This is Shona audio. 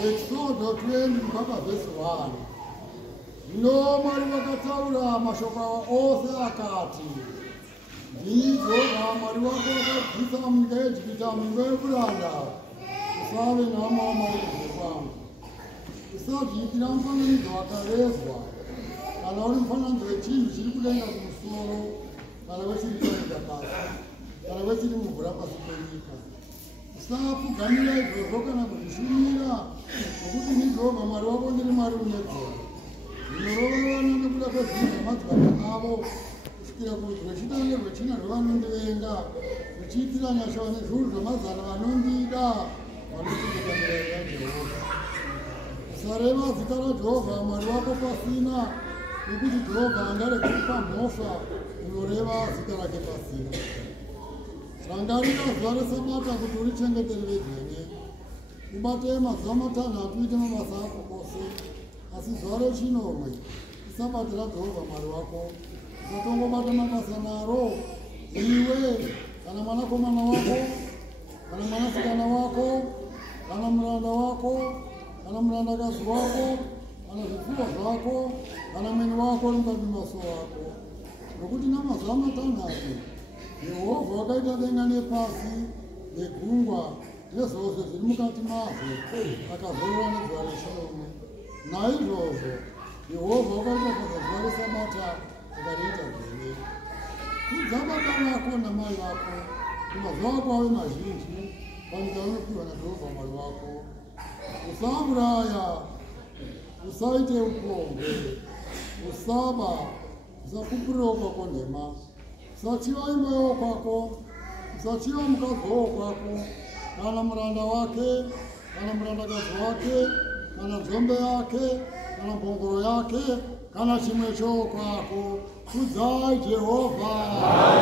Exodo 20 mpaka verse 1. No Mwari wakataura mashoko ose akati. Ndizvo Mwari wako wakabvisa munyika yeIjipita mingo yekuranda. Usave nhamo wamaizve kwangu. Usazviitira mufananidzo wakarezwa. Kana uri mufananidzo wechinhu chiri kudenga kumusoro. Kana wechiri kudenga pasi. Kana wechiri mumvura pasi penyika. Usapfugamira izvozvo kana kuzvishumira. Nokuti ni Jehovha Mwari wako ndiri Mwari unegona. Ndinorovana nekuda kwezvinhu zvamadzibaba avo kusvikira kurudzi rwechitatu rwechina rwevanondivenga, ruchiitira nyasha vane zviuru zvamazana vanondida vanochengeta mirayiro yaJehovha. Usareva zita raJehovha Mwari wako pasina, nokuti Jehovha angarege kupa mhosva unoreva zita rake pasina. Rangarira zuva reSabata kuti urichengetere vedzvene. Ubate mazuva matanhatu uite mabasa ako ose, asi zuva rechinomwe iSabata raJehovha Mwari wako. Usatongobata mabasa naro, iwe kana mwanakomana wako, kana mwanasikana wako, kana muranda wako, kana murandakazi wako, kana zvipfuwo zvako, kana mweni wako uri mukati memaso ako. Nokuti namazuva matanhatu Jehovha wakaita denga nepasi negungwa nezvose zviri mukati mazvo, akazorora nezuva rechinomwe. Naizvozvo Jehovha wakaita pazuva reSabata akariita dzvene. Kudza baba vako namai vako kumazuva ako ave mazhinji panyika inopiwa naJehovha Mwari wako. Usauraya, usaite upombwe, usaba, usapupurira kwako nhema. Usachiva imba yokwako, usachiva mukadzi wokwako, kana muranda wake, kana murandakazi wake, kana nzombe yake, kana mbongoro yake, kana chimwe chokwako. Kudzai Jehovha.